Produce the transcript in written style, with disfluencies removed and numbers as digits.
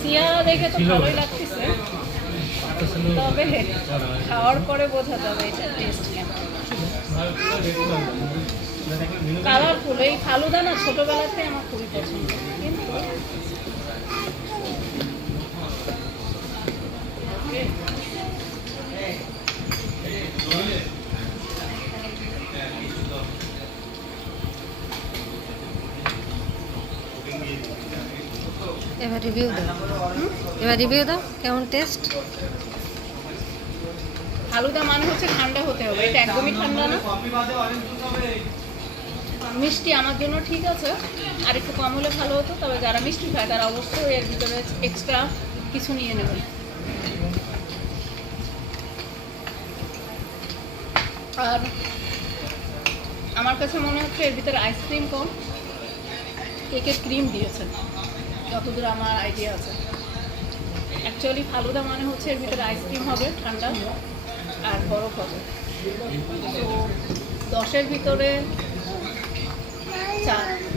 সিয়ারা দেখে তো ভালোই লাগতেছে, তবে খাওয়ার পরে বোঝা যাবে এটা টেস্ট কেমন। কালারফুল এই ফালুদা না ছোটবেলাতে আমার খুবই পছন্দ, কিন্তু এবার রিভিউ দাও, এবার রিভিউ দাও কেমন টেস্ট। ফালুদা মানে হচ্ছে ঠান্ডা হতে হবে, এটা একদমই ঠান্ডা না। মিষ্টি আমার জন্য ঠিক আছে, আর একটু কম হলে ভালো হতো, তবে যারা মিষ্টি খায় তারা অবশ্যই এর ভিতরে এক্সট্রা কিছু নিয়ে নেবেন। আর আমার কাছে মনে হচ্ছে এর ভিতরে আইসক্রিম কম, কেকের ক্রিম দিয়েছে যতদূর আমার আইডিয়া আছে। অ্যাকচুয়ালি ফালুদা মানে হচ্ছে এর ভিতরে আইসক্রিম হবে ঠান্ডা আর বরফ হবে। তো 10-এর ভিতরে 4।